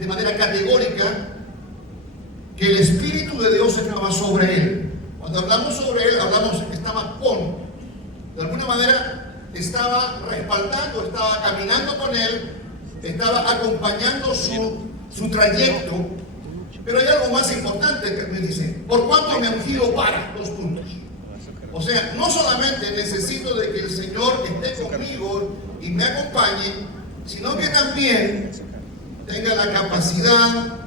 de manera categórica que el Espíritu de Dios estaba sobre él. Cuando hablamos sobre él, hablamos que estaba con. De alguna manera estaba respaldando, estaba caminando con él, estaba acompañando su trayecto. Pero hay algo más importante que me dice: por cuanto me ha ungido para, 2 puntos. O sea, no solamente necesito de que el Señor esté conmigo y me acompañe, sino que también tenga la capacidad,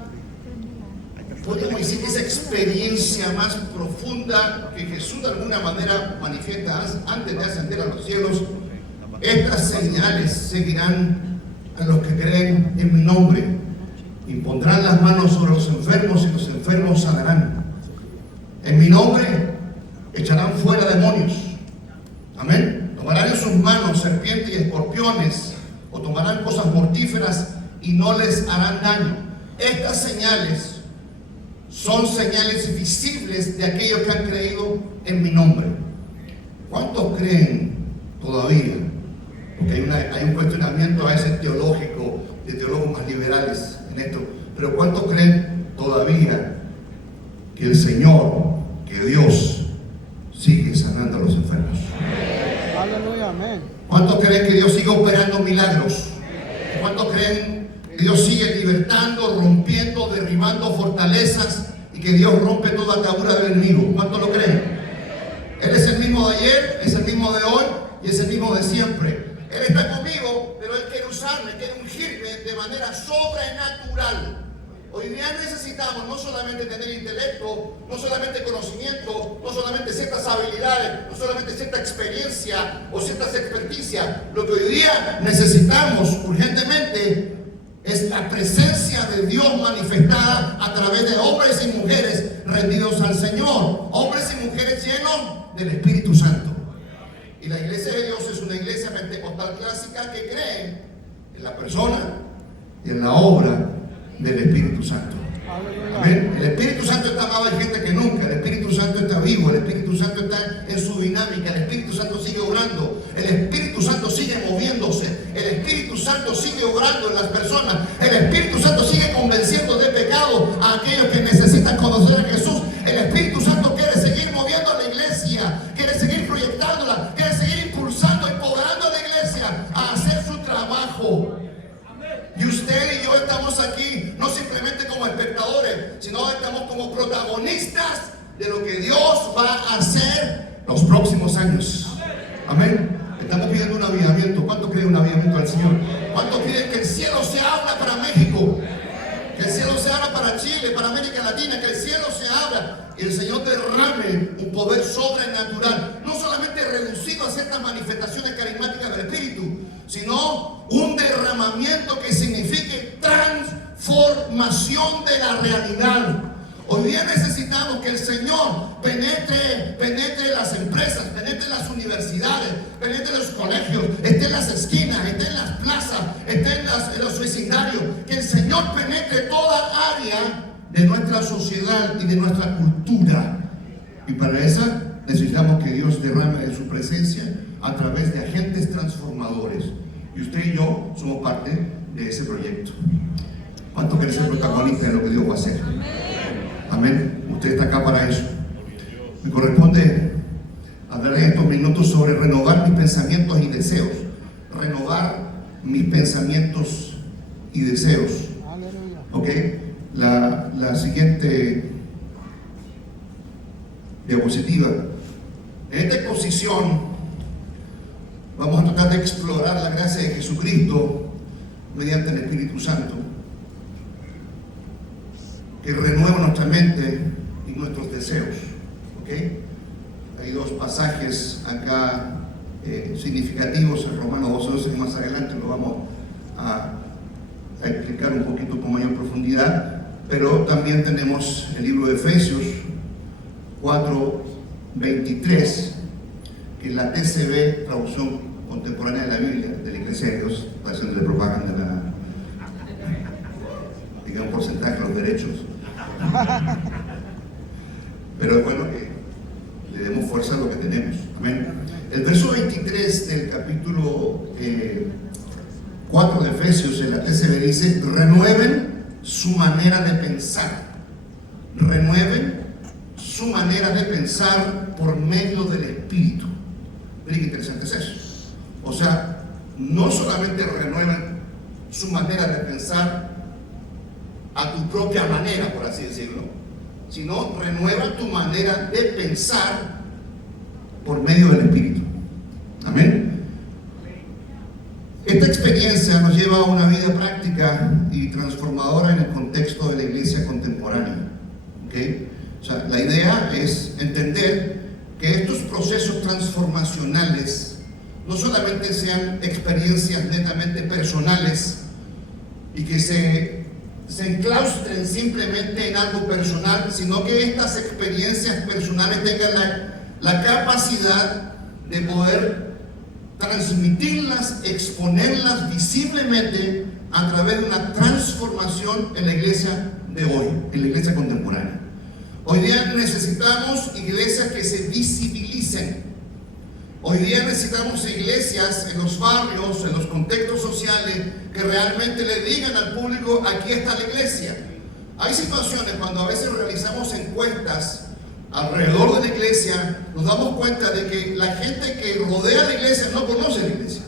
podemos decir, esa experiencia más profunda que Jesús de alguna manera manifiesta antes de ascender a los cielos. Estas señales seguirán a los que creen en mi nombre. Impondrán las manos sobre los enfermos y los enfermos sanarán. En mi nombre echarán fuera demonios. Amén. Tomarán en sus manos serpientes y escorpiones, o tomarán cosas mortíferas y no les harán daño. Estas señales son señales visibles de aquellos que han creído en mi nombre. ¿Cuántos creen todavía? Porque hay un cuestionamiento a veces teológico, de teólogos más liberales en esto. Pero ¿cuántos creen todavía que el Señor, que Dios, sigue sanando a los enfermos? Aleluya, amén. ¿Cuántos creen que Dios sigue operando milagros? ¿Cuántos creen que Dios sigue libertando, rompiendo, derribando fortalezas y que Dios rompe toda atadura del enemigo? ¿Cuántos lo creen? Él es el mismo de ayer, es el mismo de hoy y es el mismo de siempre. Él está conmigo, pero Él quiere usarme, quiere ungirme de manera sobrenatural. Hoy día necesitamos no solamente tener intelecto, no solamente conocimiento, no solamente ciertas habilidades, no solamente cierta experiencia o ciertas experticias. Lo que hoy día necesitamos urgentemente es la presencia de Dios manifestada a través de hombres y mujeres rendidos al Señor, hombres y mujeres llenos del Espíritu Santo. Y la iglesia de Dios es una iglesia pentecostal clásica que cree en la persona y en la obra del Espíritu Santo. Amén. El Espíritu Santo está más vigente que nunca. El Espíritu Santo está vivo. El Espíritu Santo está en su dinámica. El Espíritu Santo sigue obrando. El Espíritu Santo sigue moviéndose. El Espíritu Santo sigue obrando en las personas. El Espíritu Santo sigue convenciendo de pecado a aquellos que necesitan conocer a Jesús. El Espíritu Santo quiere seguir moviendo a la iglesia, quiere seguir proyectándola, quiere seguir impulsando, empoderando a la iglesia a hacer su trabajo. Y usted y yo estamos aquí no simplemente como espectadores, sino estamos como protagonistas de lo que Dios va a hacer los próximos años. Amén. Estamos pidiendo un avivamiento. ¿Cuánto creen un avivamiento al Señor? ¿Cuánto creen que el cielo se abra para México? Que el cielo se abra para Chile, para América Latina, que el cielo se abra y el Señor derrame un poder sobrenatural, no solamente reducido a ciertas manifestaciones carismáticas del Espíritu, sino un derramamiento que signifique transformación de la realidad. Hoy día necesitamos que el Señor penetre las empresas, penetre las universidades, penetre los colegios, esté en las esquinas, esté en las plazas, esté en los vecindarios. Que el Señor penetre toda área de nuestra sociedad y de nuestra cultura. Y para eso necesitamos que Dios derrame de su presencia a través de agentes transformadores. Y usted y yo somos parte de ese proyecto. ¿Cuánto quiere ser protagonista de lo que Dios va a hacer? Amén. Usted está acá para eso. Me corresponde hablar en estos minutos sobre renovar mis pensamientos y deseos. Renovar mis pensamientos y deseos. Ok. La siguiente diapositiva. En esta exposición vamos a tratar de explorar la gracia de Jesucristo mediante el Espíritu Santo, que renueva nuestra mente y nuestros deseos. ¿Okay? Hay 2 pasajes acá significativos en Romanos 12, más adelante lo vamos a explicar un poquito con mayor profundidad, pero también tenemos el libro de Efesios 4:23, que es la TCB, traducción contemporánea de la Biblia, de la Iglesia de Dios, está haciendo de propaganda, digamos, porcentaje de los derechos. Pero es bueno que le demos fuerza a lo que tenemos. Amén. El verso 23 del capítulo 4 de Efesios en la TCB dice: renueven su manera de pensar. Renueven su manera de pensar por medio del Espíritu. Miren qué interesante es eso. O sea, no solamente renueven su manera de pensar a tu propia manera, por así decirlo, sino renueva tu manera de pensar por medio del Espíritu. Amén. Esta experiencia nos lleva a una vida práctica y transformadora en el contexto de la iglesia contemporánea. ¿Okay? O sea, la idea es entender que estos procesos transformacionales no solamente sean experiencias netamente personales y que se enclaustren simplemente en algo personal, sino que estas experiencias personales tengan la capacidad de poder transmitirlas, exponerlas visiblemente a través de una transformación en la iglesia de hoy, en la iglesia contemporánea. Hoy día necesitamos iglesias que se visibilicen. Hoy día necesitamos iglesias en los barrios, en los contextos sociales, que realmente le digan al público: aquí está la iglesia. Hay situaciones cuando a veces realizamos encuestas alrededor de la iglesia, nos damos cuenta de que la gente que rodea la iglesia no conoce la iglesia.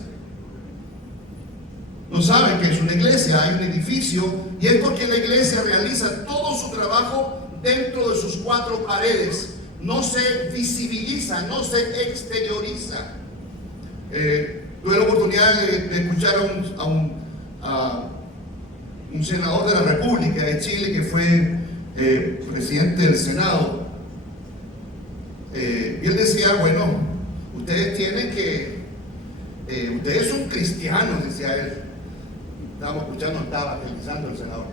No sabe que es una iglesia, hay un edificio, y es porque la iglesia realiza todo su trabajo dentro de sus cuatro paredes. No se visibiliza, no se exterioriza. Tuve la oportunidad de escuchar a un senador de la República de Chile que fue presidente del Senado. Y él decía: bueno, ustedes tienen que, ustedes son cristianos, decía él. Estábamos escuchando, estaba evangelizando el senador.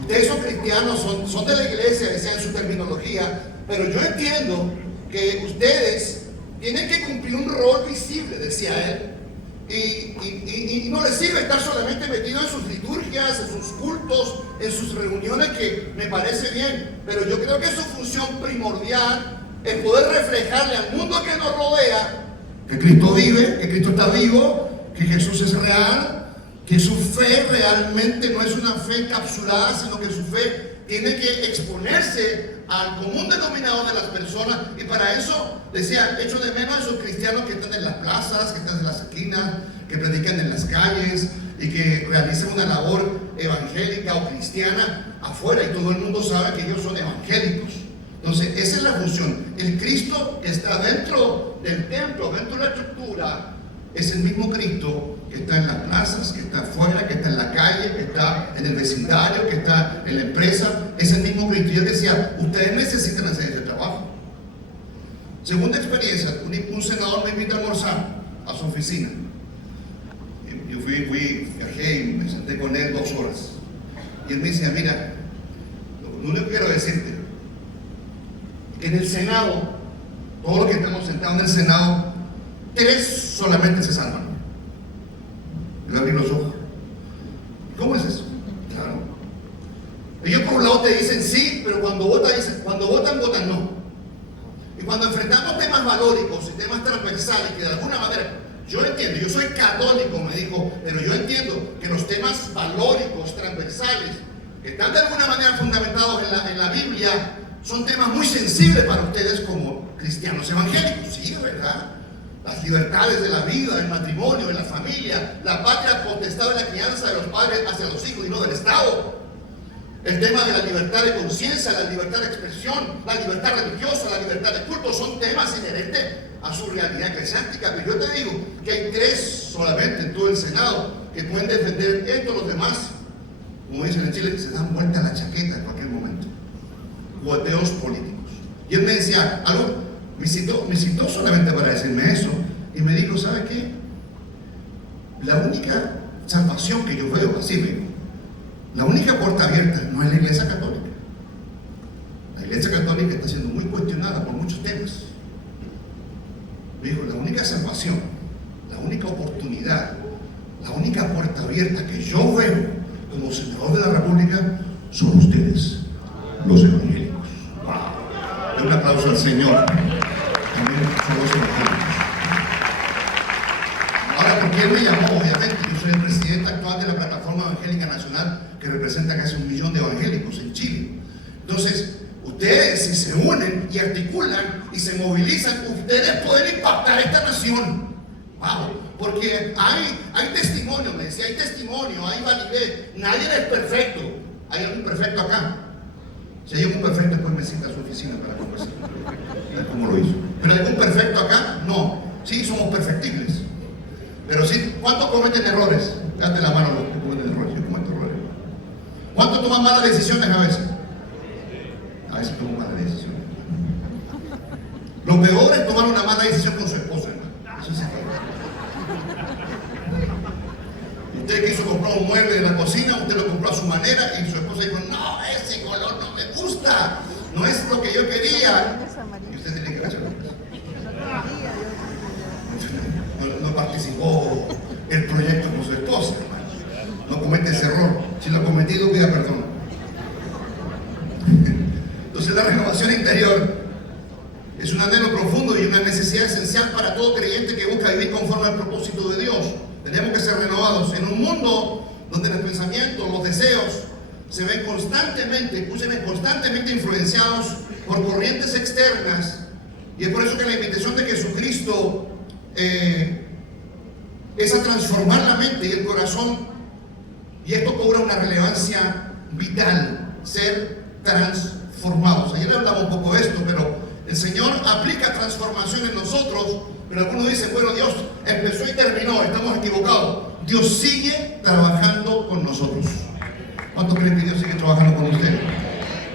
Ustedes son cristianos, son de la iglesia, decía en su terminología, pero yo entiendo que ustedes tienen que cumplir un rol visible, decía él. Y no les sirve estar solamente metidos en sus liturgias, en sus cultos, en sus reuniones, que me parece bien, pero yo creo que su función primordial es poder reflejarle al mundo que nos rodea que Cristo vive, que Cristo está vivo, que Jesús es real, que su fe realmente no es una fe encapsulada, sino que su fe tiene que exponerse al común denominador de las personas. Y para eso, decía, echo de menos a esos cristianos que están en las plazas, que están en las esquinas, que predican en las calles y que realizan una labor evangélica o cristiana afuera, y todo el mundo sabe que ellos son evangélicos. Entonces, esa es la función. El Cristo que está dentro del templo, dentro de la estructura, es el mismo Cristo que está en las plazas, que está afuera, que está en la calle, que está en el vecindario, que está en la empresa. Es el mismo Cristo. Y él decía: ustedes necesitan hacer ese trabajo. Segunda experiencia, un senador me invita a almorzar a su oficina. Yo viajé y me senté con él 2 horas. Y él me decía: mira, lo único que quiero decirte, que en el Senado, todos los que estamos sentados en el Senado, 3 solamente se salvan. Yo abrí los ojos. ¿Cómo es eso? Claro. Ellos por un lado te dicen sí, pero cuando votan, votan no. Y cuando enfrentamos temas valóricos y temas transversales que de alguna manera, yo entiendo, yo soy católico, me dijo, pero yo entiendo que los temas valóricos, transversales, que están de alguna manera fundamentados en la Biblia, son temas muy sensibles para ustedes como cristianos evangélicos. Sí, ¿verdad? Las libertades de la vida, del matrimonio, de la familia, la patria potestad de la crianza de los padres hacia los hijos y no del Estado. El tema de la libertad de conciencia, la libertad de expresión, la libertad religiosa, la libertad de culto, son temas inherentes a su realidad eclesiástica. Pero yo te digo que hay 3 solamente en todo el Senado que pueden defender esto. Los demás, como dicen en Chile, se dan vuelta a la chaqueta en cualquier momento. Guateos políticos. Y él me decía algo, me citó solamente para decirme eso, y me dijo: ¿sabe qué? La única salvación que yo veo, así me dijo, la única puerta abierta no es la Iglesia Católica. La Iglesia Católica está siendo muy cuestionada por muchos temas. Me dijo: la única salvación, la única oportunidad, la única puerta abierta que yo veo como senador de la República son ustedes, los evangélicos. Wow. Un aplauso al Señor. También son los evangélicos. Ahora, ¿por qué él me llamó? Obviamente, yo soy el presidente actual de la Plataforma Evangélica Nacional, que representan casi 1 millón de evangélicos en Chile. Entonces, ustedes si se unen y articulan y se movilizan, ustedes pueden impactar esta nación. Wow, porque hay testimonio, me decía, hay testimonio, hay validez. Nadie es perfecto. ¿Hay algún perfecto acá? Si hay algún perfecto, después me cita a su oficina para conversar. A ver cómo lo hizo. ¿Pero hay algún perfecto acá? No. Sí, somos perfectibles. Pero sí, ¿cuántos cometen errores? Date la mano a los que cometen errores. Yo cometo errores. ¿Cuántos toman malas decisiones a veces? A veces toman malas decisiones. Lo peor es tomar una mala decisión con su esposa, hermano. Eso sí. Usted quiso comprar un mueble de la cocina, usted lo compró a su manera y su esposa dijo, no, ese color no me gusta, no es lo que yo quería. Y usted tiene que ver. No participó el proyecto con su esposa, hermano. No comete ese error. Si lo ha cometido, pida perdón. Entonces la renovación interior es un anhelo profundo y una necesidad esencial para todo creyente que busca vivir conforme al propósito de Dios. Tenemos que ser renovados en un mundo donde los pensamientos, los deseos se ven constantemente, escúchenme, constantemente influenciados por corrientes externas. Y es por eso que la invitación de Jesucristo es a transformar la mente y el corazón. Y esto cobra una relevancia vital, ser transformados. Ayer hablamos un poco de esto, pero el Señor aplica transformación en nosotros. Pero algunos dicen, bueno, Dios empezó y terminó, estamos equivocados. Dios sigue trabajando con nosotros. ¿Cuántos creen que Dios sigue trabajando con ustedes?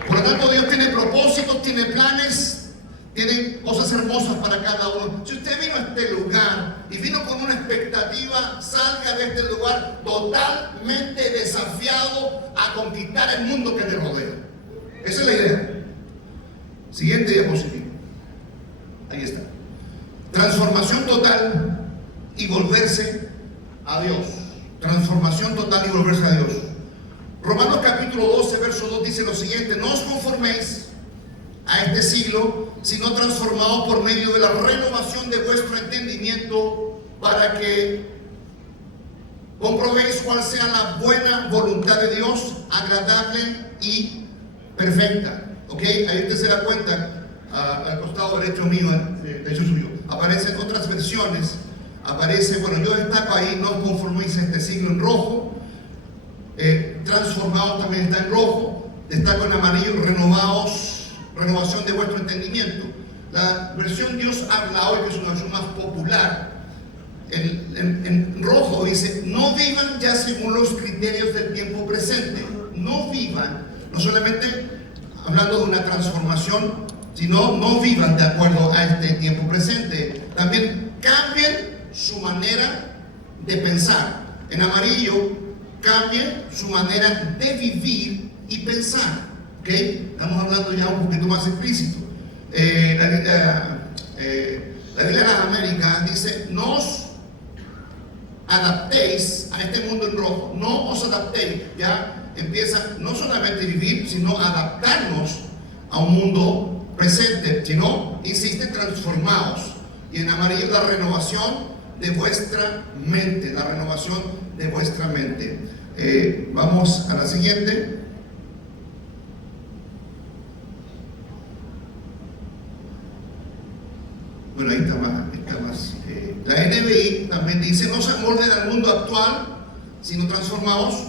Por lo tanto, Dios tiene propósitos, tiene planes, tiene cosas hermosas para cada uno. Si usted vino a este lugar y vino con una expectativa, salga de este lugar totalmente desafiado a conquistar el mundo que le rodea. Esa es la idea. Siguiente diapositiva. Ahí está. Transformación total y volverse a Dios. Transformación total y volverse a Dios. Romanos capítulo 12, verso 2 dice lo siguiente: no os conforméis a este siglo, sino transformados por medio de la renovación de vuestro entendimiento, para que comprobéis cuál sea la buena voluntad de Dios, agradable y perfecta. ¿Ok? Ahí usted se da cuenta, al costado derecho mío, derecho suyo, aparecen otras versiones. Aparece, bueno, yo destaco ahí, no os conforméis a este siglo, en rojo. Transformados también está en rojo. Destaco en amarillo, renovados, renovación de vuestro entendimiento. La versión Dios habla hoy, que es una versión más popular, en rojo dice: no vivan ya según los criterios del tiempo presente. No vivan, no solamente hablando de una transformación, sino no vivan de acuerdo a este tiempo presente. También cambien su manera de pensar. En amarillo, cambien su manera de vivir y pensar. ¿Okay? Estamos hablando ya un poquito más explícito. La Biblia de las Américas dice: no os adaptéis a este mundo en rojo. No os adaptéis. Ya empieza no solamente vivir, sino adaptarnos a un mundo presente, sino, insiste, transformados. Y en amarillo, la renovación de vuestra mente, la renovación de vuestra mente. Vamos a la siguiente. Bueno, ahí está más. La NBI también dice: no se amolden al mundo actual, sino transformados.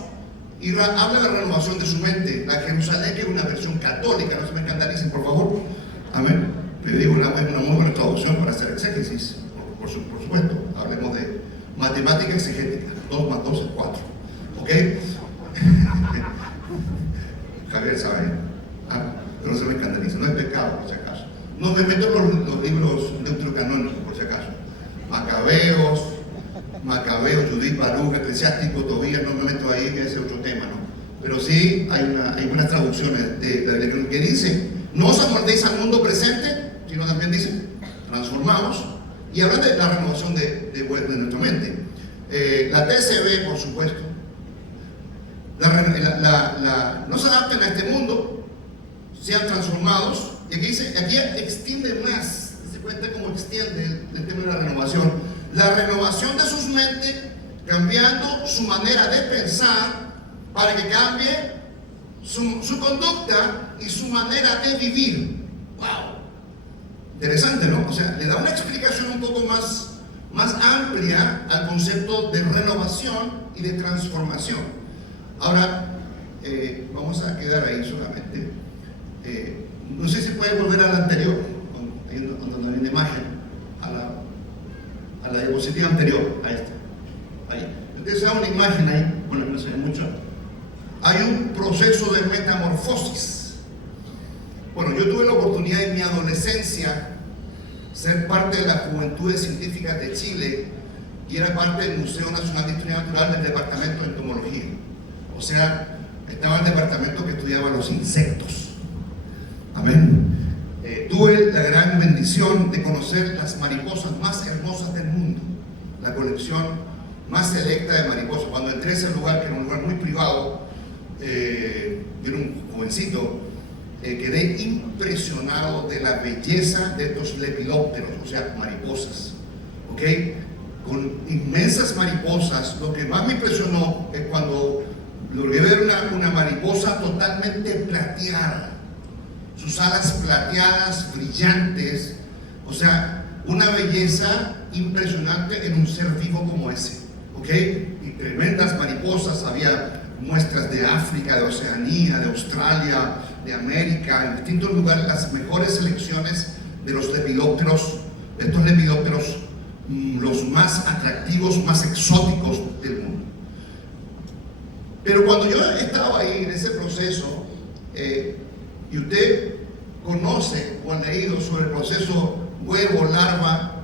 Y habla de la renovación de su mente. La Jerusalén, que es una versión católica, no se me escandalicen, por favor. Amén. Le digo una muy buena traducción para hacer exégesis, por supuesto. Hablemos de matemática exegética. 2 más 2 es 4. ¿Ok? Javier sabe. Pero no se me escandaliza. No es pecado, por si acaso. No me meto en los libros deuterocanónicos, por si acaso. Macabeos, Judith, Baruch, Eclesiástico, Tobías, no me meto ahí, que ese es otro tema, ¿no? Pero sí hay unas traducciones que dicen: no os amoldéis al mundo presente, sino también dicen: transformados. Y hablan de la renovación de nuestra mente. La TCB, por supuesto, no se adapten a este mundo, sean transformados. Y aquí extiende más, se cuenta cómo extiende el tema de la renovación. La renovación de sus mentes, cambiando su manera de pensar para que cambie su conducta y su manera de vivir. ¡Wow! Interesante, ¿no? O sea, le da una explicación un poco más amplia al concepto de renovación y de transformación. Ahora, vamos a quedar ahí solamente. No sé si puede volver a la anterior, donde hay una imagen, a la diapositiva anterior, a esta. Ahí. Ustedes ven una imagen ahí, bueno, no se ve mucho. Hay un proceso de metamorfosis. Bueno, yo tuve la oportunidad en mi adolescencia ser parte de las Juventudes Científicas de Chile y era parte del Museo Nacional de Historia Natural del Departamento de Entomología. O sea, estaba el departamento que estudiaba los insectos. Amén. Tuve la gran bendición de conocer las mariposas más hermosas del mundo, la colección más selecta de mariposas. Cuando entré a ese lugar, que era un lugar muy privado, yo era un jovencito, quedé impresionado de la belleza de estos lepidópteros, o sea, mariposas, ¿ok? Con inmensas mariposas. Lo que más me impresionó es cuando logré ver una mariposa totalmente plateada, sus alas plateadas, brillantes, o sea, una belleza impresionante en un ser vivo como ese, ¿ok? Y tremendas mariposas, había muestras de África, de Oceanía, de Australia, de América, en distintos lugares, las mejores selecciones de los lepidópteros, de estos lepidópteros, los más atractivos, más exóticos del mundo. Pero cuando yo estaba ahí en ese proceso, y usted conoce o ha leído sobre el proceso huevo-larva,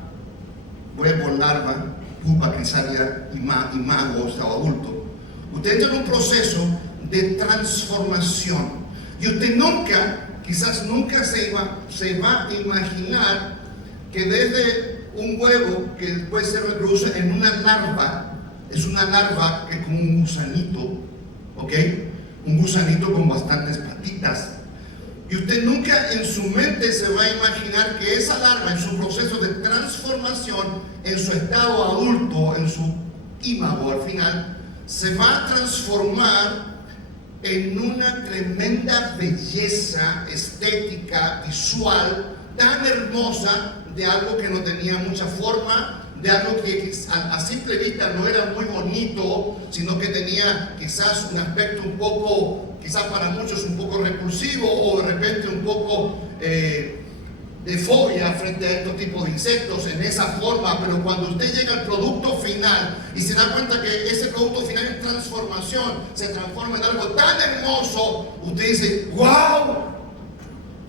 pupa, crisálida, imago, estado adulto, usted entra en un proceso de transformación y usted quizás nunca se va a imaginar que desde un huevo que después se reproduce en una larva, es una larva que es como un gusanito, ¿ok? Un gusanito con bastantes patitas. Y usted nunca en su mente se va a imaginar que esa larva, en su proceso de transformación, en su estado adulto, en su imago al final, se va a transformar en una tremenda belleza estética, visual, tan hermosa, de algo que no tenía mucha forma, de algo que a simple vista no era muy bonito, sino que tenía quizás un aspecto un poco, quizás para muchos un poco repulsivo, o de repente un poco de fobia frente a estos tipos de insectos en esa forma. Pero cuando usted llega al producto final y se da cuenta que ese producto final en transformación se transforma en algo tan hermoso, usted dice: ¡wow!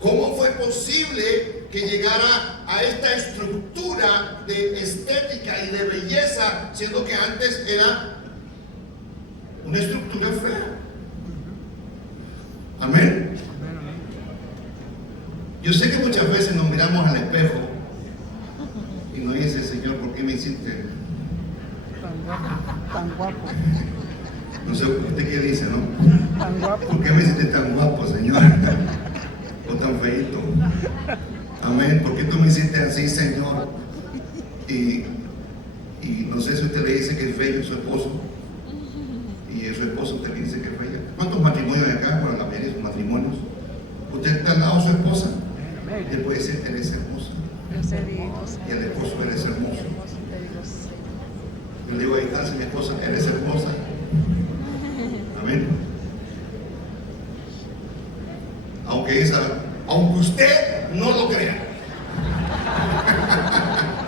¿Cómo fue posible que llegara a esta estructura de estética y de belleza, siendo que antes era una estructura fea? Amén. Yo sé que muchas veces nos miramos al espejo y nos dice: Señor, ¿por qué me hiciste Tan guapo. No sé usted qué dice, ¿no? Tan guapo. ¿Por qué me hiciste tan guapo, Señor? O tan feito. Amén. ¿Por qué tú me hiciste así, Señor? Y no sé si usted le dice que es bello a su esposo, y su esposo usted le dice que es bella. ¿Cuántos matrimonios hay acá? Bueno, la mayoría son matrimonios. Usted está al lado de su esposa, y él puede decir: eres hermosa. Y al esposo: eres hermoso. Yo le digo a distancia a mi esposa: eres hermosa. Amén. Aunque usted no lo crea.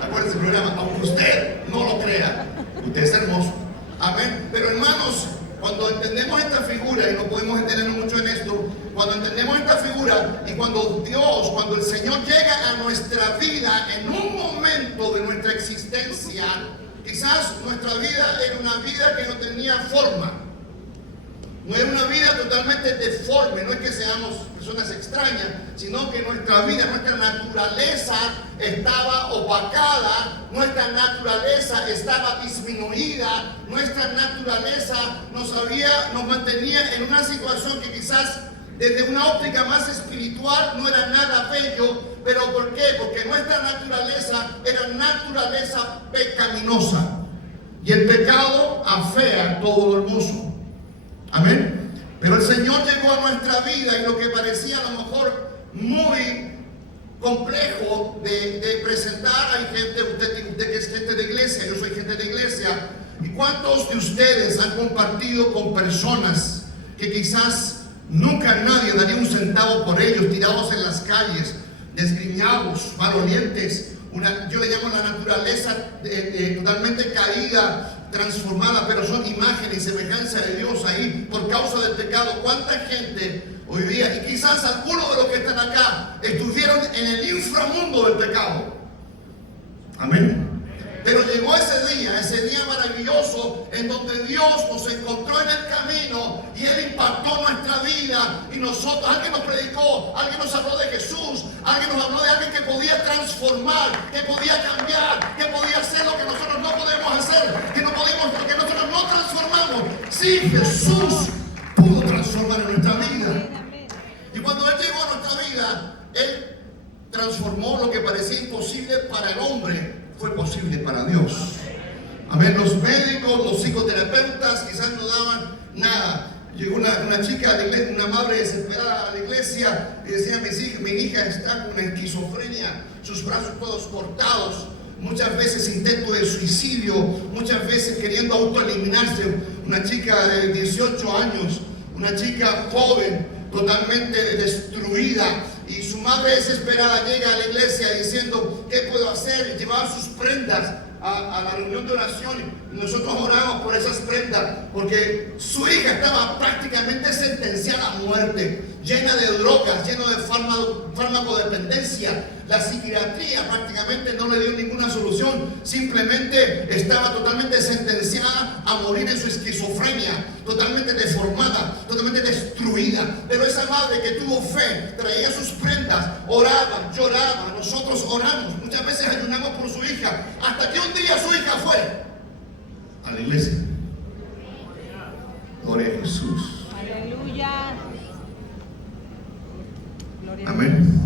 Acuérdense el programa: aunque usted no lo crea, usted es hermoso. Amén. Pero hermanos, cuando entendemos esta figura, y no podemos detenernos mucho en esto, cuando entendemos esta figura y cuando el Señor llega a nuestra vida en un momento de nuestra existencia, quizás nuestra vida era una vida que no tenía forma. No era una vida totalmente deforme, no es que seamos personas extrañas, sino que nuestra vida, nuestra naturaleza estaba opacada, nuestra naturaleza estaba disminuida, nuestra naturaleza nos mantenía en una situación que quizás desde una óptica más espiritual no era nada bello. ¿Pero por qué? Porque nuestra naturaleza era naturaleza pecaminosa, y el pecado afea todo lo hermoso. Amén. Pero el Señor llegó a nuestra vida y lo que parecía a lo mejor muy complejo de presentar. Hay gente, usted que es gente de iglesia, yo soy gente de iglesia. ¿Y cuántos de ustedes han compartido con personas que quizás nunca nadie daría un centavo por ellos, tirados en las calles, desgriñados, malolientes? Yo le llamo la naturaleza totalmente caída, transformada, pero son imagen y semejanza de Dios ahí por causa del pecado. ¿Cuánta gente hoy día, y quizás algunos de los que están acá, estuvieron en el inframundo del pecado? Amén. Pero llegó ese día maravilloso en donde Dios nos encontró en el camino y Él impactó nuestra vida y nosotros, alguien nos predicó, alguien nos habló de Jesús, alguien nos habló de alguien que podía transformar, que podía cambiar, que podía hacer lo que nosotros no podemos hacer, lo que nosotros no transformamos. Sí, Jesús pudo transformar en nuestra vida. Y cuando Él llegó a nuestra vida, Él transformó lo que parecía imposible para el hombre. Fue posible para Dios. Amén. Los médicos, los psicoterapeutas quizás no daban nada. Llegó una chica a la iglesia, una madre desesperada a la iglesia y decía: mi hija está con una esquizofrenia, sus brazos todos cortados, muchas veces intento de suicidio, muchas veces queriendo autoeliminarse. Una chica de 18 años, una chica joven, totalmente destruida. Y su madre desesperada llega a la iglesia diciendo: ¿qué puedo hacer? Y llevaba sus prendas a la reunión de oración. Y nosotros oramos por esas prendas porque su hija estaba prácticamente sentenciada a muerte, llena de drogas, llena de farmacodependencia. La psiquiatría prácticamente no le dio ninguna solución. Simplemente estaba totalmente sentenciada a morir en su esquizofrenia, totalmente deformada, totalmente destruida. Pero esa madre que tuvo fe, traía sus prendas, oraba, lloraba. Nosotros oramos, muchas veces ayunamos por su hija, hasta que un día su hija fue a la iglesia. Gloria a Jesús. Aleluya. Amén.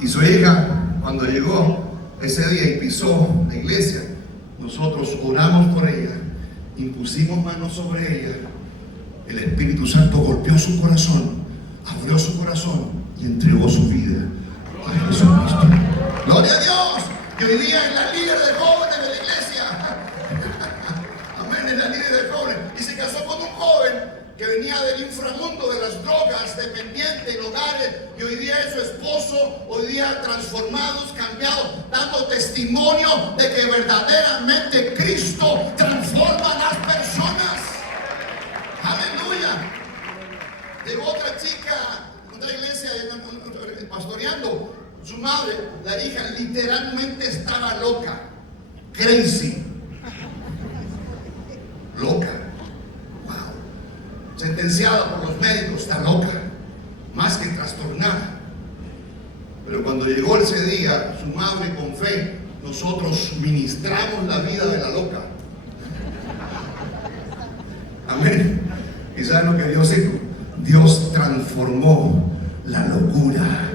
Y su hija, cuando llegó ese día y pisó la iglesia, nosotros oramos por ella, impusimos manos sobre ella. El Espíritu Santo golpeó su corazón, abrió su corazón y entregó su vida a Jesucristo. Gloria a Dios. Que hoy día es la líder de jóvenes de la iglesia. Amén, es la líder de jóvenes. Y se casó con un joven que venía del inframundo de las drogas, dependiente en hogares, y hoy día es su esposo, hoy día transformados, cambiados, dando testimonio de que verdaderamente Cristo transforma a las personas. Aleluya. Llegó otra chica, otra iglesia, pastoreando. Su madre, la hija, literalmente estaba loca, crazy, loca. Sentenciada por los médicos, está loca, más que trastornada. Pero cuando llegó ese día, su madre con fe, nosotros ministramos la vida de la loca. Amén. ¿Y saben lo que Dios hizo? Dios transformó la locura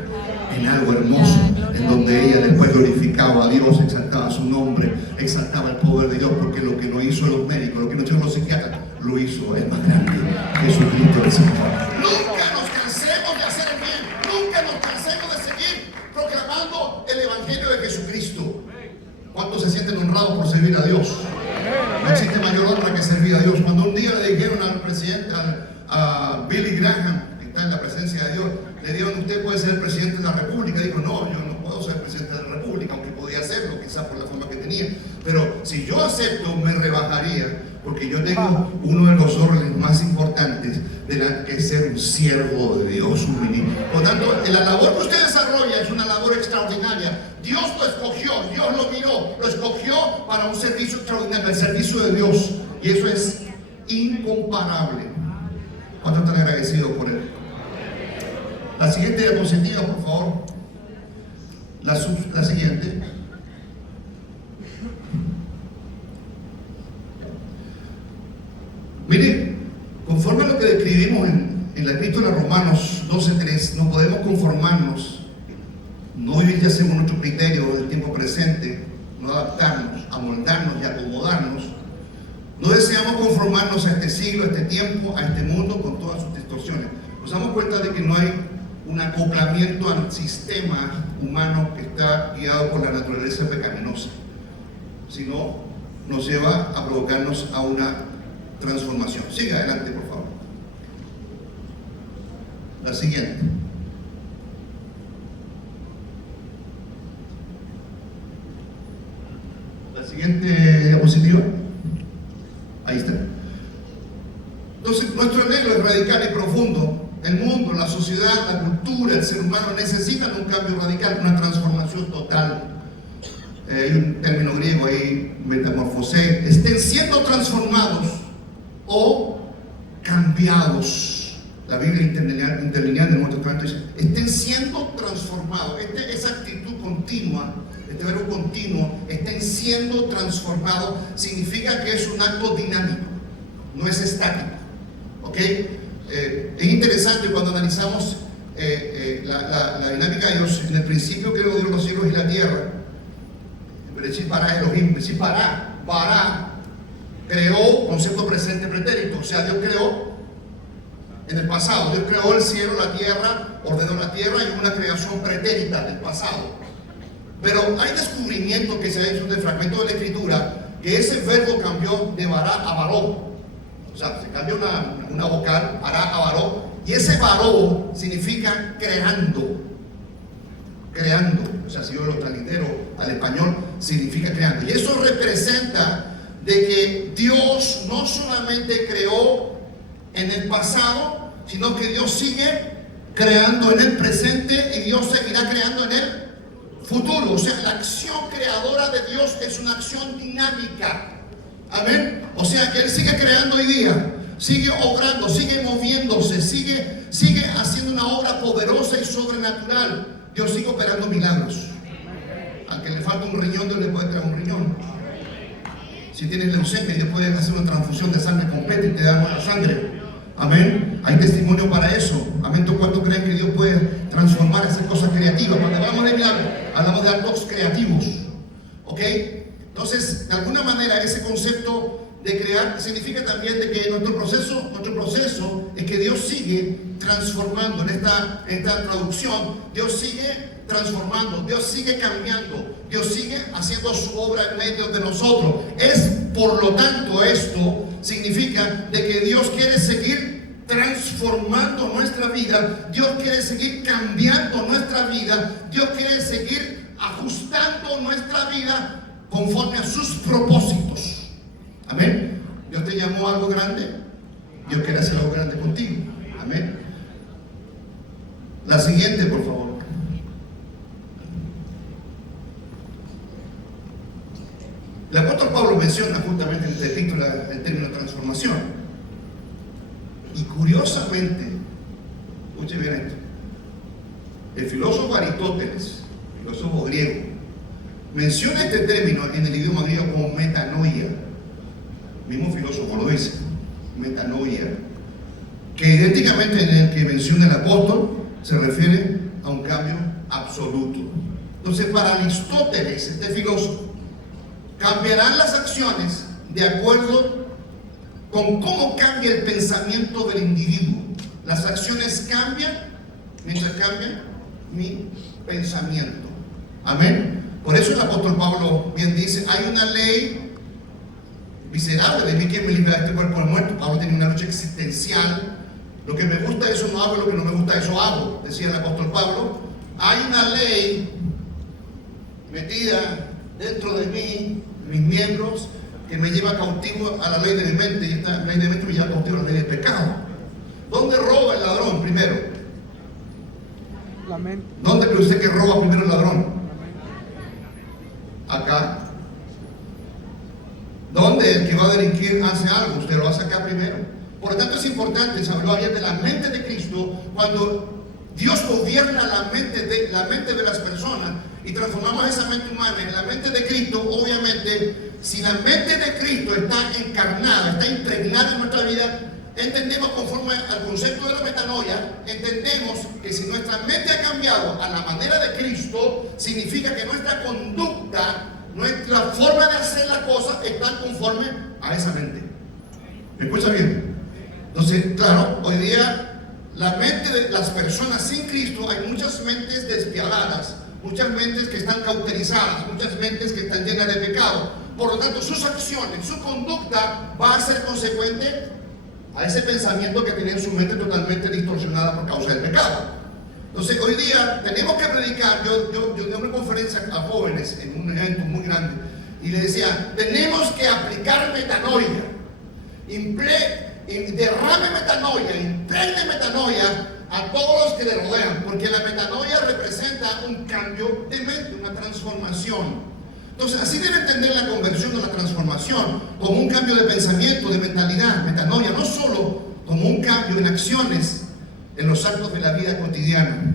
en algo hermoso, en donde ella después glorificaba a Dios, exaltaba su nombre, exaltaba el poder de Dios, porque lo que no hizo los médicos, lo que no hicieron los psiquiatras, lo hizo el más grande, Jesucristo el Señor. Nunca nos cansemos de hacer el bien, nunca nos cansemos de seguir proclamando el Evangelio de Jesucristo. ¿Cuántos se sienten honrados por servir a Dios? No existe mayor honra que servir a Dios. Cuando un día le dijeron al presidente, a Billy Graham, que está en la presencia de Dios, le dijeron: usted puede ser el presidente de la República. Dijo: no, yo no puedo ser presidente de la República, aunque podía hacerlo, quizás por la fama que tenía. Pero si yo acepto, me rebajaría, porque yo tengo uno de los órdenes más importantes que es ser un siervo de Dios, un ministro. Por tanto, la labor que usted desarrolla es una labor extraordinaria. Dios lo escogió, Dios lo miró, lo escogió para un servicio extraordinario, el servicio de Dios. Y eso es incomparable. ¿Cuántos están agradecidos por él? La siguiente diapositiva, por favor. La siguiente. Mire, conforme a lo que describimos en la epístola Romanos 12:3, no podemos conformarnos, no vivir ya según nuestro criterio del tiempo presente, no adaptarnos, amoldarnos y acomodarnos, No deseamos conformarnos a este siglo, a este tiempo, a este mundo con todas sus distorsiones. Nos damos cuenta de que no hay un acoplamiento al sistema humano que está guiado por la naturaleza pecaminosa, sino nos lleva a provocarnos a una transformación. Siga adelante, por favor. La siguiente. La siguiente diapositiva. Ahí está. Entonces, nuestro anhelo es radical y profundo. El mundo, la sociedad, la cultura, el ser humano necesitan un cambio radical, una transformación total. Hay un término griego ahí, metamorfosé. Estén siendo transformados o cambiados. La Biblia interlineal del Nuevo Testamento dice: estén siendo transformados. Esa actitud continua, este verbo continuo, estén siendo transformados, significa que es un acto dinámico, no es estático. ¿Ok? Es interesante cuando analizamos la dinámica de Dios. En el principio creó Dios los cielos y la tierra. Para Elohim, para creó, concepto presente pretérito. O sea, Dios creó en el pasado. Dios creó el cielo, la tierra, ordenó la tierra, y una creación pretérita del pasado. Pero hay descubrimientos que se han hecho del fragmento de la Escritura, que ese verbo cambió de bará a baró. O sea, se cambia una vocal, bará a baró, y ese baró significa creando. Creando. O sea, si yo lo translitero al español, significa creando. Y eso representa de que Dios no solamente creó en el pasado, sino que Dios sigue creando en el presente, y Dios seguirá creando en el futuro. O sea, la acción creadora de Dios es una acción dinámica. Amén. O sea, que Él sigue creando hoy día, sigue obrando, sigue moviéndose, sigue haciendo una obra poderosa y sobrenatural. Dios sigue operando milagros. Al que le falta un riñón, Dios le puede traer un riñón. Si tienes leucemia, Dios puede hacer una transfusión de sangre completa y te da nueva sangre. Amén. Hay testimonio para eso. Amén. ¿Cuánto creen que Dios puede transformar, hacer cosas creativas? Cuando hablamos de milagros, hablamos de actos creativos. ¿Ok? Entonces, de alguna manera, ese concepto de crear significa también de que nuestro proceso es que Dios sigue transformando. En esta traducción, Dios sigue transformando, Dios sigue cambiando, Dios sigue haciendo su obra en medio de nosotros. Por lo tanto, esto significa de que Dios quiere seguir transformando nuestra vida, Dios quiere seguir cambiando nuestra vida, Dios quiere seguir ajustando nuestra vida conforme a sus propósitos. Amén. Dios te llamó a algo grande, Dios quiere hacer algo grande contigo. Amén. La siguiente, por favor. El apóstol Pablo menciona justamente en este título el término transformación. Y curiosamente, escuche bien esto, el filósofo Aristóteles, filósofo griego, menciona este término en el idioma griego como metanoia. El mismo filósofo lo dice, metanoia, que idénticamente en el que menciona el apóstol se refiere a un cambio absoluto. Entonces, para Aristóteles, este filósofo, cambiarán las acciones de acuerdo con cómo cambia el pensamiento del individuo. Las acciones cambian mientras cambia mi pensamiento. Amén. Por eso el apóstol Pablo bien dice: hay una ley miserable de mí, ¿quién me libra de este cuerpo de muerto? Pablo tiene una lucha existencial. Lo que me gusta, eso no hago, lo que no me gusta, eso hago, decía el apóstol Pablo. Hay una ley metida dentro de mí, mis miembros, que me lleva cautivo a la ley de mi mente, y esta ley de mi mente me lleva cautivo a la ley del pecado. ¿Dónde roba el ladrón primero? La mente. ¿Dónde cree usted que roba primero el ladrón? Acá. ¿Dónde el que va a delinquir hace algo? Usted lo hace acá primero. Por lo tanto, es importante saber de la mente de Cristo. Cuando Dios gobierna la mente de las personas y transformamos esa mente humana en la mente de Cristo, obviamente, si la mente de Cristo está encarnada, está impregnada en nuestra vida, entendemos, conforme al concepto de la metanoia, entendemos que si nuestra mente ha cambiado a la manera de Cristo, significa que nuestra conducta, nuestra forma de hacer las cosas está conforme a esa mente. ¿Me escucha bien? Entonces, claro, hoy día la mente de las personas sin Cristo, hay muchas mentes despiadadas, muchas mentes que están cauterizadas, muchas mentes que están llenas de pecado. Por lo tanto, sus acciones, su conducta va a ser consecuente a ese pensamiento que tiene en su mente totalmente distorsionada por causa del pecado. Entonces, hoy día tenemos que predicar. Yo di una conferencia a jóvenes en un evento muy grande y le decía, tenemos que aplicar metanoia. Derrame metanoia, impregne metanoia a todos los que le rodean, porque la metanoia representa un cambio de mente, una transformación. Entonces, así debe entender la conversión o la transformación, como un cambio de pensamiento, de mentalidad. Metanoia no solo como un cambio en acciones, en los actos de la vida cotidiana.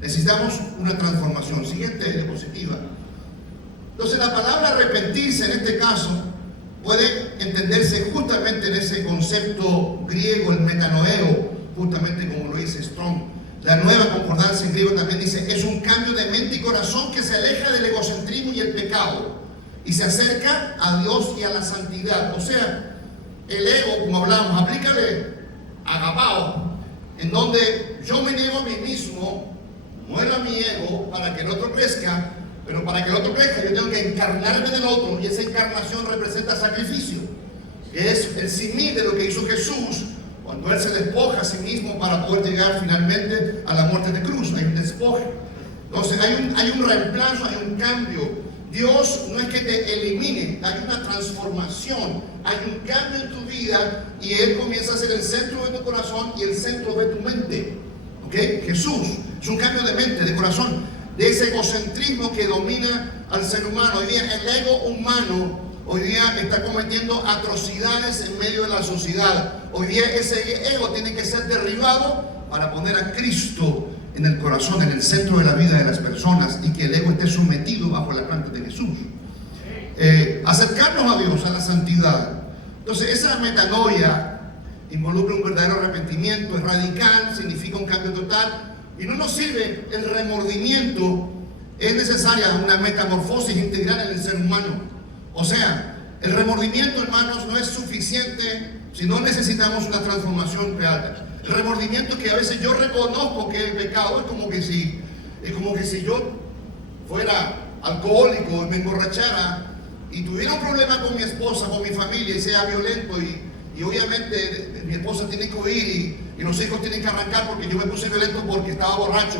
Necesitamos una transformación. Siguiente diapositiva. Entonces, la palabra arrepentirse en este caso puede entenderse justamente en ese concepto griego, el metanoeo, justamente como lo dice Strong. La nueva concordancia en griego también dice, es un cambio de mente y corazón que se aleja del egocentrismo y el pecado y se acerca a Dios y a la santidad. O sea, el ego, como hablamos, aplícale agapao, en donde yo me niego a mí mismo, muero a mi ego para que el otro crezca. Pero para que el otro crezca, yo tengo que encarnarme del otro, y esa encarnación representa sacrificio, que es el sí mismo de lo que hizo Jesús cuando Él se despoja a sí mismo para poder llegar finalmente a la muerte de cruz. Hay un despoje. Entonces hay un reemplazo, hay un cambio. Dios no es que te elimine, hay una transformación, hay un cambio en tu vida y Él comienza a ser el centro de tu corazón y el centro de tu mente. ¿Ok? Jesús es un cambio de mente, de corazón, de ese egocentrismo que domina al ser humano. Hoy día el ego humano hoy día está cometiendo atrocidades en medio de la sociedad. Hoy día ese ego tiene que ser derribado para poner a Cristo en el corazón, en el centro de la vida de las personas, y que el ego esté sometido bajo la planta de Jesús. Acercarnos a Dios, a la santidad. Entonces esa metanoia involucra un verdadero arrepentimiento, es radical, significa un cambio total. Y no nos sirve el remordimiento, es necesaria una metamorfosis integral en el ser humano. O sea, el remordimiento, hermanos, no es suficiente si no necesitamos una transformación real. El remordimiento que a veces yo reconozco que es pecado, es como que si yo fuera alcohólico y me emborrachara y tuviera un problema con mi esposa, con mi familia y sea violento y obviamente mi esposa tiene que huir y los hijos tienen que arrancar porque yo me puse violento porque estaba borracho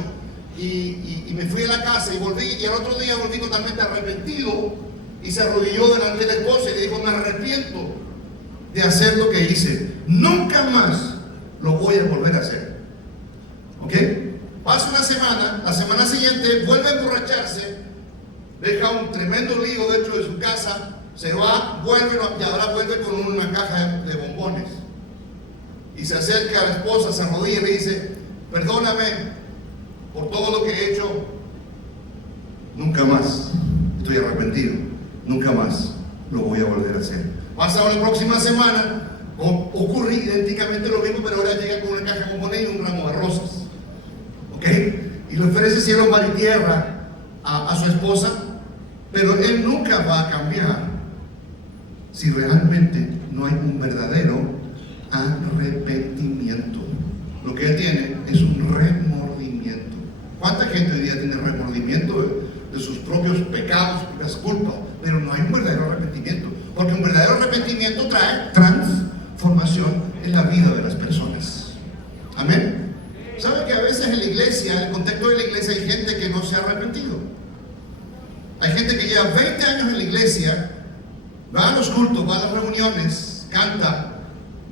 y me fui a la casa y volví, y al otro día volví totalmente arrepentido y se arrodilló delante de la esposa y le dijo, me arrepiento de hacer lo que hice, nunca más lo voy a volver a hacer. ¿Ok? Pasa una semana, la semana siguiente vuelve a emborracharse, deja un tremendo lío dentro de su casa, se va, vuelve y ahora vuelve con una caja de bombones. Y se acerca a la esposa, se arrodilla y le dice, perdóname por todo lo que he hecho, nunca más, estoy arrepentido, nunca más lo voy a volver a hacer. Pasa la próxima semana, ocurre idénticamente lo mismo, pero ahora llega con una caja de bombones y un ramo de rosas. ¿Ok? Y le ofrece cielo, mar y tierra a su esposa, pero él nunca va a cambiar si realmente no hay un verdadero arrepentimiento. Lo que él tiene es un remordimiento. ¿Cuánta gente hoy día tiene remordimiento de sus propios pecados, propias culpas? Pero no hay un verdadero arrepentimiento, porque un verdadero arrepentimiento trae transformación en la vida de las personas. Amén. ¿Sabe que a veces en la iglesia, en el contexto de la iglesia, hay gente que no se ha arrepentido? Hay gente que lleva 20 años en la iglesia, va a los cultos, va a las reuniones, canta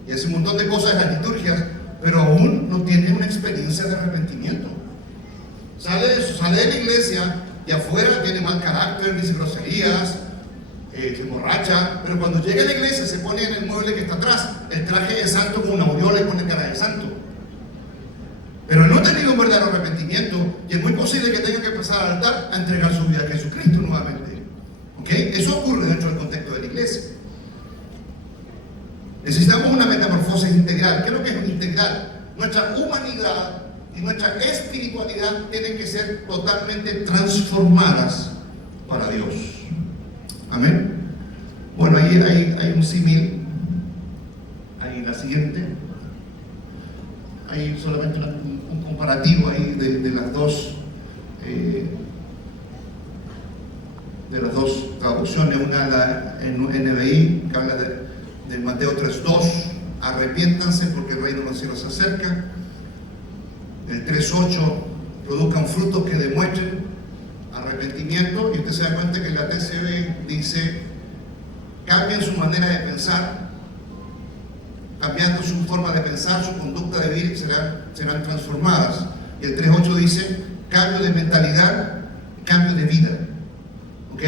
y hace un montón de cosas en las liturgias, pero aún no tiene una experiencia de arrepentimiento. Sale de la iglesia y afuera tiene mal carácter, dice groserías, se emborracha, pero cuando llega a la iglesia se pone en el mueble que está atrás, el traje de santo con una aureola y pone cara de santo. Pero no ha tenido un verdadero arrepentimiento y es muy posible que tenga que empezar al altar a entregar su vida a Jesucristo nuevamente. ¿Ok? Eso ocurre dentro del contexto de la iglesia. Necesitamos una metamorfosis integral. ¿Qué es lo que es integral? Nuestra humanidad y nuestra espiritualidad tienen que ser totalmente transformadas para Dios. Amén. Bueno, ahí hay un símil. Ahí La siguiente. Hay solamente un comparativo ahí de las dos traducciones. Una en NBI, que habla de Mateo 3:2, arrepiéntanse porque el reino de los cielos se acerca. El 3:8, produzcan frutos que demuestren arrepentimiento. Y usted se da cuenta que la TCB dice: cambien su manera de pensar. Cambiando su forma de pensar, su conducta de vivir serán transformadas. Y el 3:8 dice: cambio de mentalidad, cambio de vida. ¿Ok?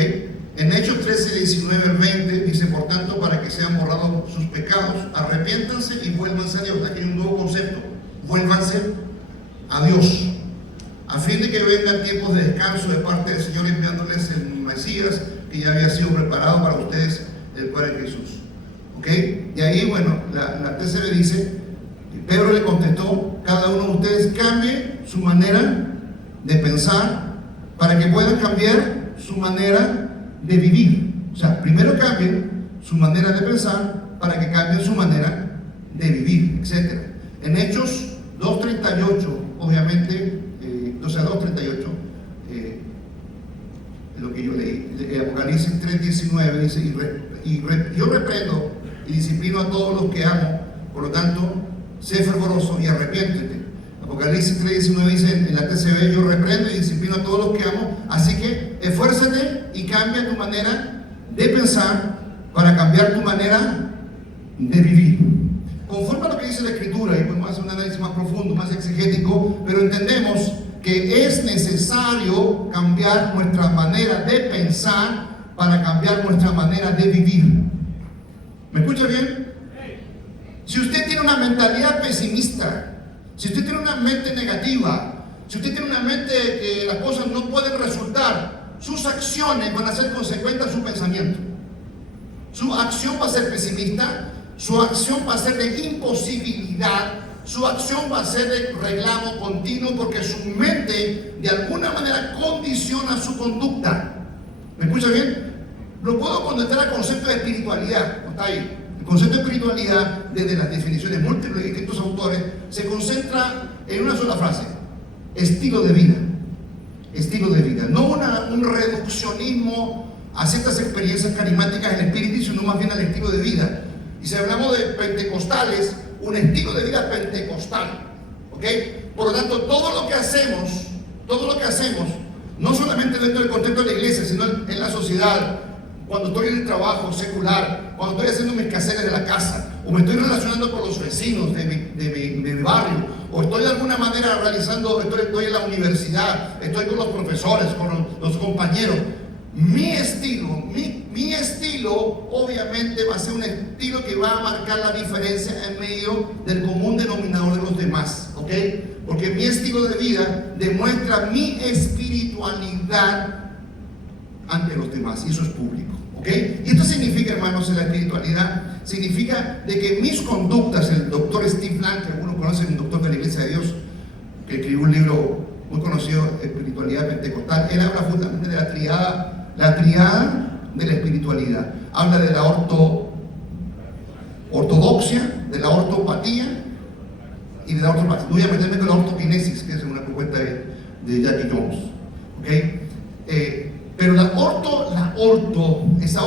En Hechos 13, 19 al 20 dice: por tanto, para que sean borrados sus pecados, arrepiéntanse y vuélvanse a Dios. Aquí hay un nuevo concepto: vuélvanse a Dios, a fin de que vengan tiempos de descanso de parte del Señor, enviándoles el Mesías que ya había sido preparado para ustedes, el cual es Jesús. ¿Ok? Y ahí, bueno, la TCB dice: Pedro le contestó, cada uno de ustedes cambie su manera de pensar para que puedan cambiar su manera de vivir. O sea, primero cambien su manera de pensar para que cambien su manera de vivir, etc. En Hechos 2:38, obviamente, 2:38, lo que yo leí, Apocalipsis 3:19 dice: yo reprendo y disciplino a todos los que amo, por lo tanto, sé fervoroso y arrepiéntete. Apocalipsis 3:19 dice en la TCB: yo reprendo y disciplino a todos los que amo, así que esfuérzate y cambia tu manera de pensar para cambiar tu manera de vivir. Conforme a lo que dice la Escritura, y podemos hacer un análisis más profundo, más exegético, pero entendemos que es necesario cambiar nuestra manera de pensar para cambiar nuestra manera de vivir. ¿Me escucha bien? Si usted tiene una mentalidad pesimista, si usted tiene una mente negativa, si usted tiene una mente que las cosas no pueden resultar, sus acciones van a ser consecuentes a su pensamiento. Su acción va a ser pesimista, su acción va a ser de imposibilidad, su acción va a ser de reclamo continuo, porque su mente de alguna manera condiciona su conducta. ¿Me escucha bien? Lo puedo conectar al concepto de espiritualidad. ¿No está ahí? El concepto de espiritualidad, desde las definiciones múltiples de distintos autores, se concentra en una sola frase: estilo de vida. Estilo de vida. No un reduccionismo a ciertas experiencias carismáticas en el espíritu, sino más bien al estilo de vida. Y si hablamos de pentecostales, un estilo de vida pentecostal. ¿Ok? Por lo tanto, todo lo que hacemos, no solamente dentro del contexto de la iglesia, sino en la sociedad, cuando estoy en el trabajo secular, cuando estoy haciendo mis quehaceres de la casa, o me estoy relacionando con los vecinos de mi barrio, o estoy de alguna manera estoy en la universidad, estoy con los profesores, con los compañeros, mi estilo obviamente va a ser un estilo que va a marcar la diferencia en medio del común denominador de los demás, ¿ok? Porque mi estilo de vida demuestra mi espiritualidad ante los demás, y eso es público, ¿ok? Y esto significa, hermanos, en la espiritualidad, significa de que mis conductas, el doctor Steve Blank, que algunos conocen, un doctor de la Iglesia de Dios, que escribió un libro muy conocido, Espiritualidad Pentecostal, él habla justamente de la triada de la espiritualidad. Habla de la ortodoxia, de la ortopatía y de la ortopatía. Voy a meterme con la ortokinesis, que es una propuesta de Jackie Jones, ¿ok? Pero esa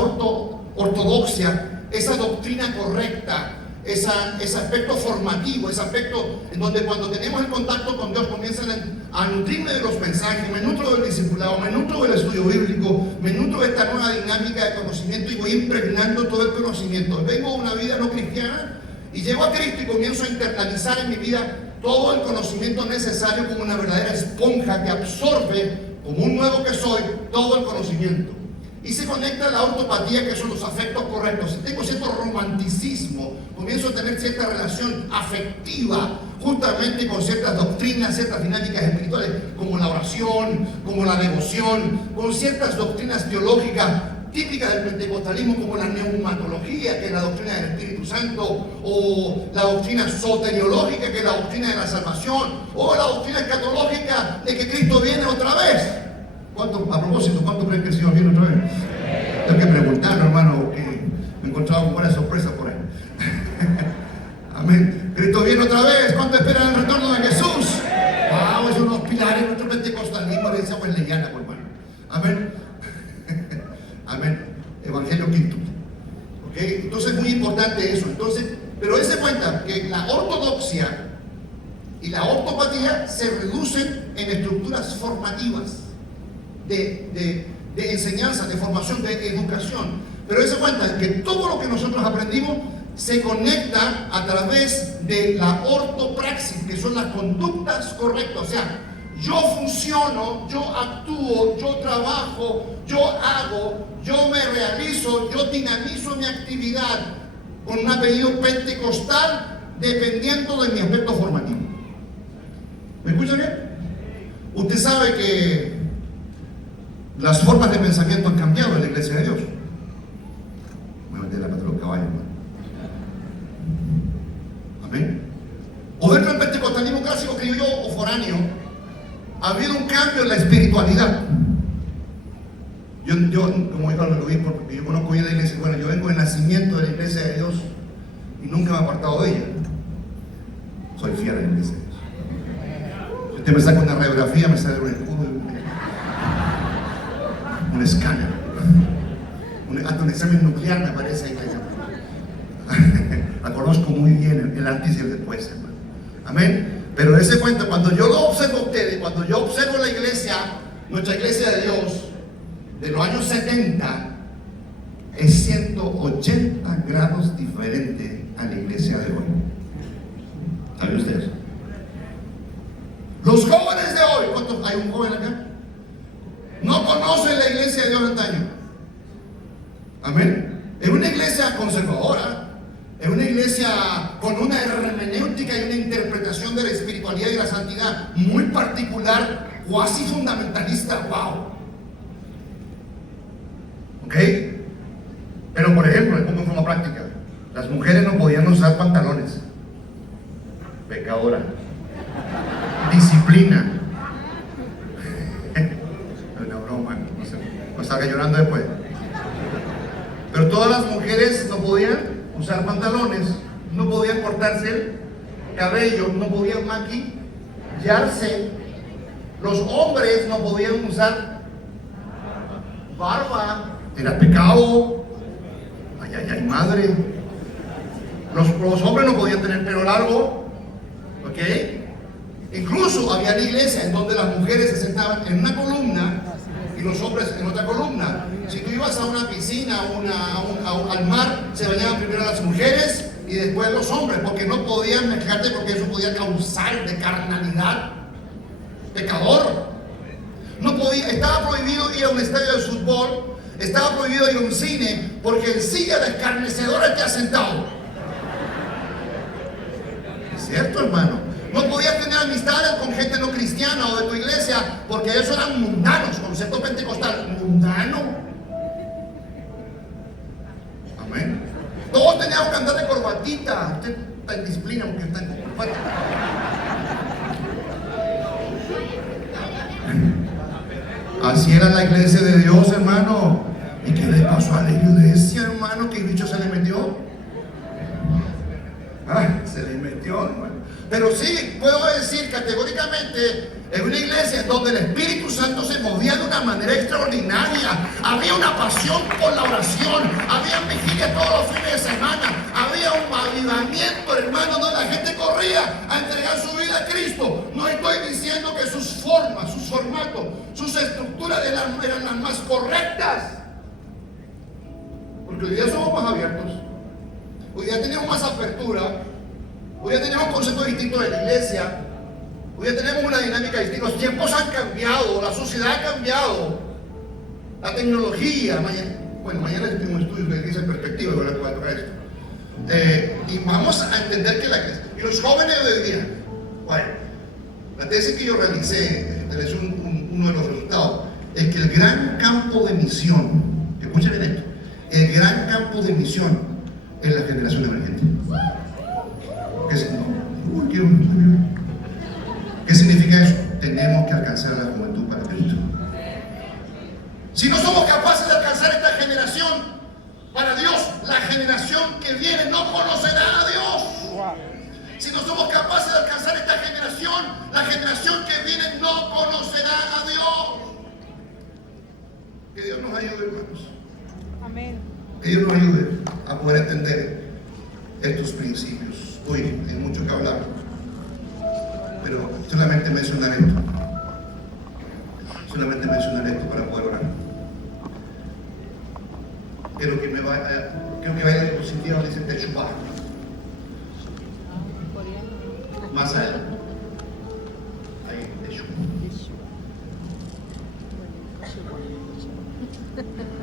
ortodoxia, esa doctrina correcta, ese aspecto formativo, ese aspecto en donde cuando tenemos el contacto con Dios comienzan a nutrirme de los mensajes, me nutro del discipulado, me nutro del estudio bíblico, me nutro de esta nueva dinámica de conocimiento y voy impregnando todo el conocimiento. Vengo a una vida no cristiana y llego a Cristo y comienzo a internalizar en mi vida todo el conocimiento necesario como una verdadera esponja que absorbe, como un nuevo que soy, todo el conocimiento. Y se conecta a la ortopatía, que son los afectos correctos. Si tengo cierto romanticismo, comienzo a tener cierta relación afectiva justamente con ciertas doctrinas, ciertas dinámicas espirituales, como la oración, como la devoción, con ciertas doctrinas teológicas típicas del pentecostalismo, como la neumatología, que es la doctrina del Espíritu Santo, o la doctrina soteriológica, que es la doctrina de la salvación, o la doctrina escatológica de que Cristo viene otra vez. A propósito, ¿cuánto creen que el Señor viene otra vez? Tengo que preguntar, hermano, que me he encontrado con buenas sorpresas por ahí. ¿Cuánto esperan el retorno de Jesús? Wow, esos son los pilares de nuestro pentecostalismo, herencia wesleyana, pues, hermano. Amén. Amén. Evangelio quinto. ¿Ok? Entonces es muy importante eso. Entonces, pero dése cuenta que la ortodoxia y la ortopatía se reducen en estructuras formativas de enseñanza, de formación, de educación. Pero dése cuenta que todo lo que nosotros aprendimos se conecta a través de la ortopraxis, que son las conductas correctas. O sea, yo funciono, yo actúo, yo trabajo, yo hago, yo me realizo, yo dinamizo mi actividad con un apellido pentecostal dependiendo de mi aspecto formativo. ¿Me escucha bien? Usted sabe que las formas de pensamiento han cambiado en la iglesia de Dios. Me metí la pata de los caballos, ¿no? Amén. O dentro del pentecostalismo clásico, criollo o foráneo, ha habido un cambio en la espiritualidad. Yo como dijo el obispo, porque yo conozco bien la iglesia, bueno, yo vengo del nacimiento de la iglesia de Dios y nunca me he apartado de ella. Soy fiel a la iglesia de Dios. Si usted me saca una radiografía, me sale un escudo, un escáner, hasta un examen nuclear me aparece ahí. La conozco muy bien, el antes y el después, hermano. Amén. Pero dése cuenta, cuando yo lo observo a ustedes, cuando yo observo la iglesia, nuestra iglesia de Dios, de los años 70, es 180 grados diferente a la iglesia de hoy. ¿Saben ustedes? Los jóvenes de hoy, ¿cuántos hay un joven acá? No conocen la iglesia de Dios antaño. Amén. Es una iglesia conservadora. Es una iglesia con una hermenéutica y una interpretación de la espiritualidad y la santidad muy particular, cuasi fundamentalista. Wow. ¿Ok? Pero por ejemplo, les pongo en forma práctica, las mujeres no podían usar pantalones. Pecadora. Disciplina. Es una broma, no salga llorando después. Pero todas las mujeres no podían usar pantalones, no podían cortarse el cabello, no podían maquillarse. Los hombres no podían usar barba, era pecado. Ay, ay, ay, madre. Los hombres no podían tener pelo largo, ¿ok? Incluso había iglesias en donde las mujeres se sentaban en una columna y los hombres en otra columna. Si tú ibas a una piscina, al mar, se bañaban primero las mujeres y después los hombres, porque no podían mezclarte, porque eso podía causar de carnalidad, pecador. No podía, estaba prohibido ir a un estadio de fútbol, estaba prohibido ir a un cine, porque en silla de escarnecedores te has sentado. ¿Es cierto, hermano? No podías tener amistades con gente no cristiana o de tu iglesia, porque esos eran mundanos, concepto pentecostal, mundano. Amén. Todos teníamos que andar de corbatita. Usted está en disciplina porque está en corbata. Así era la iglesia de Dios, hermano. ¿Y qué le pasó a la iglesia, hermano? ¿Qué bicho se le metió? Se le metió, hermano. Pero sí, puedo decir categóricamente, en una iglesia donde el Espíritu Santo se movía de una manera extraordinaria, había una pasión por la oración, había vigilias todos los fines de semana, había un avivamiento, hermano, donde la gente corría a entregar su vida a Cristo. No estoy diciendo que sus formas, sus formatos, sus estructuras eran las más correctas, porque hoy día somos más abiertos, hoy día tenemos más apertura. Hoy ya tenemos un concepto distinto de la iglesia. Hoy ya tenemos una dinámica distinta. Los tiempos han cambiado, la sociedad ha cambiado, la tecnología. Mañana tengo un estudio que dice perspectiva, ¿verdad? Que va a tocar esto. Y vamos a entender que la iglesia. Y los jóvenes de hoy día, bueno, la tesis que yo realicé, es uno de los resultados, es que el gran campo de misión, escuchen bien esto, el gran campo de misión es la generación emergente. ¿Qué significa eso? Tenemos que alcanzar a la juventud para Cristo. Si no somos capaces de alcanzar esta generación para Dios, la generación que viene no conocerá a Dios. Si no somos capaces de alcanzar la generación que viene no conocerá a Dios. Que Dios nos ayude, hermanos. Amén. Que Dios nos ayude a poder entender estos principios. Hoy hay mucho que hablar, pero solamente mencionar esto. Solamente mencionar esto para poder orar. Pero que me vaya, creo que vaya a diapositiva, dice Techubá. Más adelante. Ahí, Techubá.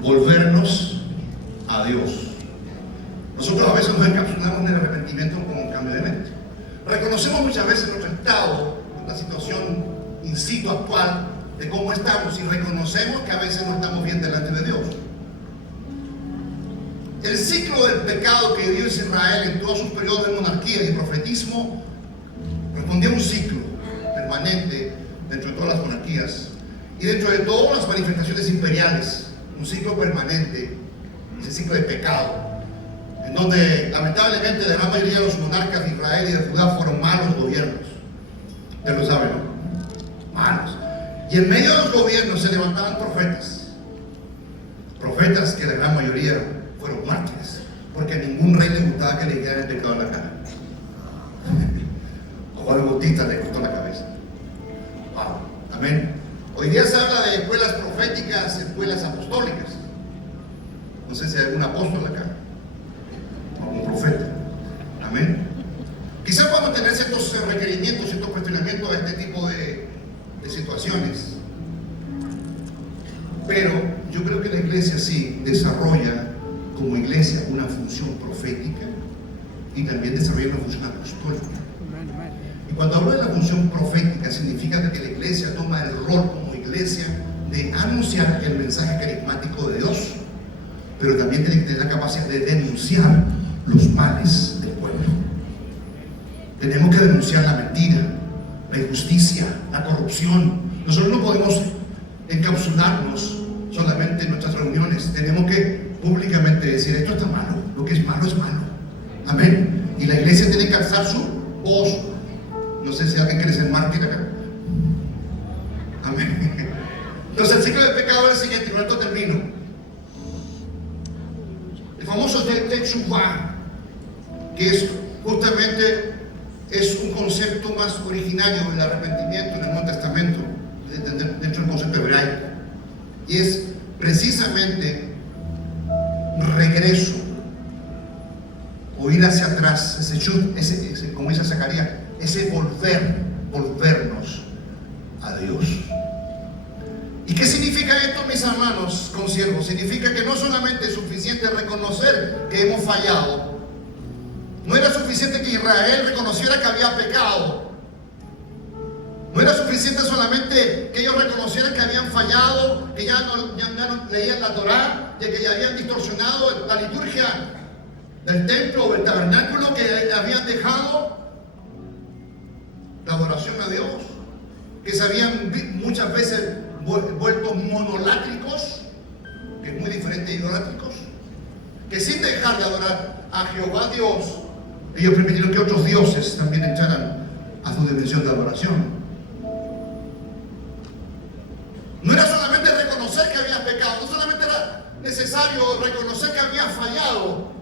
Volvernos a Dios. Nosotros a veces nos encapsulamos en el arrepentimiento con un cambio de mente. Reconocemos muchas veces nuestro estado, la situación in situ actual de cómo estamos, y reconocemos que a veces no estamos bien delante de Dios. El ciclo del pecado que vivió Israel en todos sus periodos de monarquía y profetismo respondía a un ciclo permanente dentro de todas las monarquías y dentro de todas las manifestaciones imperiales. Un ciclo permanente, ese ciclo de pecado, en donde lamentablemente la gran mayoría de los monarcas de Israel y de Judá fueron malos gobiernos. Ustedes lo saben, ¿no? Malos. Y en medio de los gobiernos se levantaban profetas que la gran mayoría fueron mártires, porque a ningún rey le gustaba que le quedara el pecado en la cara. O Juan el Bautista le cortó la cabeza. Wow. Amén. Hoy día se habla de escuelas proféticas, escuelas apostólicas. No sé si hay algún apóstol acá, o algún profeta. Amén. Quizás podamos tener ciertos requerimientos, ciertos cuestionamientos a este tipo de situaciones. Pero yo creo que la iglesia sí desarrolla como iglesia una función profética y también desarrolla una función apostólica. Y cuando hablo de la función profética, significa que la iglesia toma el rol como iglesia de anunciar el mensaje carismático de Dios, pero también tiene que tener la capacidad de denunciar los males del pueblo. Tenemos que denunciar la mentira, la injusticia, la corrupción. Nosotros no podemos encapsularnos solamente en nuestras reuniones. Tenemos que públicamente decir: esto está malo, lo que es malo es malo. Amén. Y la iglesia tiene que alzar su voz. No sé si alguien quiere ser mártir acá. Amén. Entonces el ciclo del pecado es el siguiente, con esto termino. El famoso Techubá, que es justamente un concepto más originario del arrepentimiento en el Nuevo Testamento, dentro del concepto hebraico, y es precisamente regreso o ir hacia atrás, ese como dice Zacarías, ese volvernos a Dios. ¿Y qué significa esto, mis hermanos consiervos? Significa que no solamente es suficiente reconocer que hemos fallado. No era suficiente que Israel reconociera que había pecado. No era suficiente solamente que ellos reconocieran que habían fallado, que ya no leían la Torá, y que ya habían distorsionado la liturgia del templo o el tabernáculo, que habían dejado la adoración a Dios, que se habían muchas veces vuelto monolátricos, que es muy diferente de idolátricos, que sin dejar de adorar a Jehová Dios, ellos permitieron que otros dioses también entraran a su dimensión de adoración. No era solamente reconocer que había pecado, no solamente era necesario reconocer que había fallado.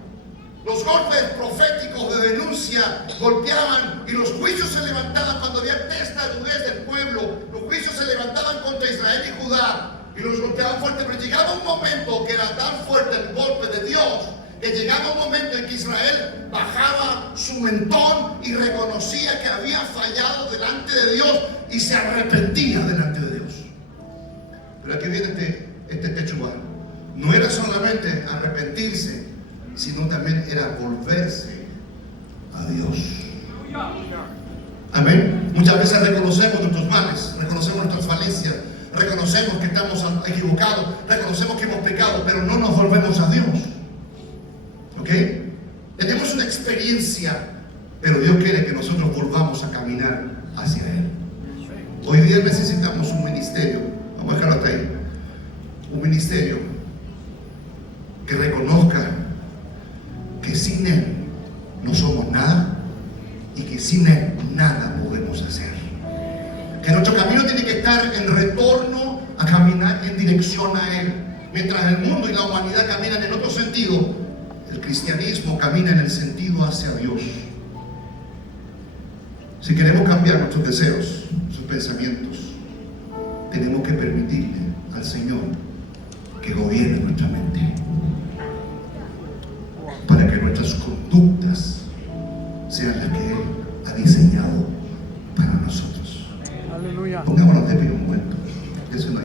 Los golpes proféticos de denuncia golpeaban y los juicios se levantaban cuando había testarudez del pueblo. Los juicios se levantaban contra Israel y Judá y los golpeaban fuerte, pero llegaba un momento que era tan fuerte el golpe de Dios que llegaba un momento en que Israel bajaba su mentón y reconocía que había fallado delante de Dios y se arrepentía delante de Dios. Pero aquí viene este Techubá. No era solamente arrepentirse, sino también era volverse a Dios. Amén. Muchas veces reconocemos nuestros males, reconocemos nuestras falencias, reconocemos que estamos equivocados, reconocemos que hemos pecado, pero no nos volvemos a Dios. ¿Ok? Tenemos una experiencia, pero Dios quiere que nosotros volvamos a caminar hacia Él. Hoy día necesitamos un ministerio, vamos a dejarlo hasta ahí, un ministerio que reconozca que sin Él no somos nada y que sin Él nada podemos hacer. Que nuestro camino tiene que estar en retorno a caminar en dirección a Él. Mientras el mundo y la humanidad caminan en otro sentido, el cristianismo camina en el sentido hacia Dios. Si queremos cambiar nuestros deseos, sus pensamientos, tenemos que permitirle al Señor que gobierne nuestra mente.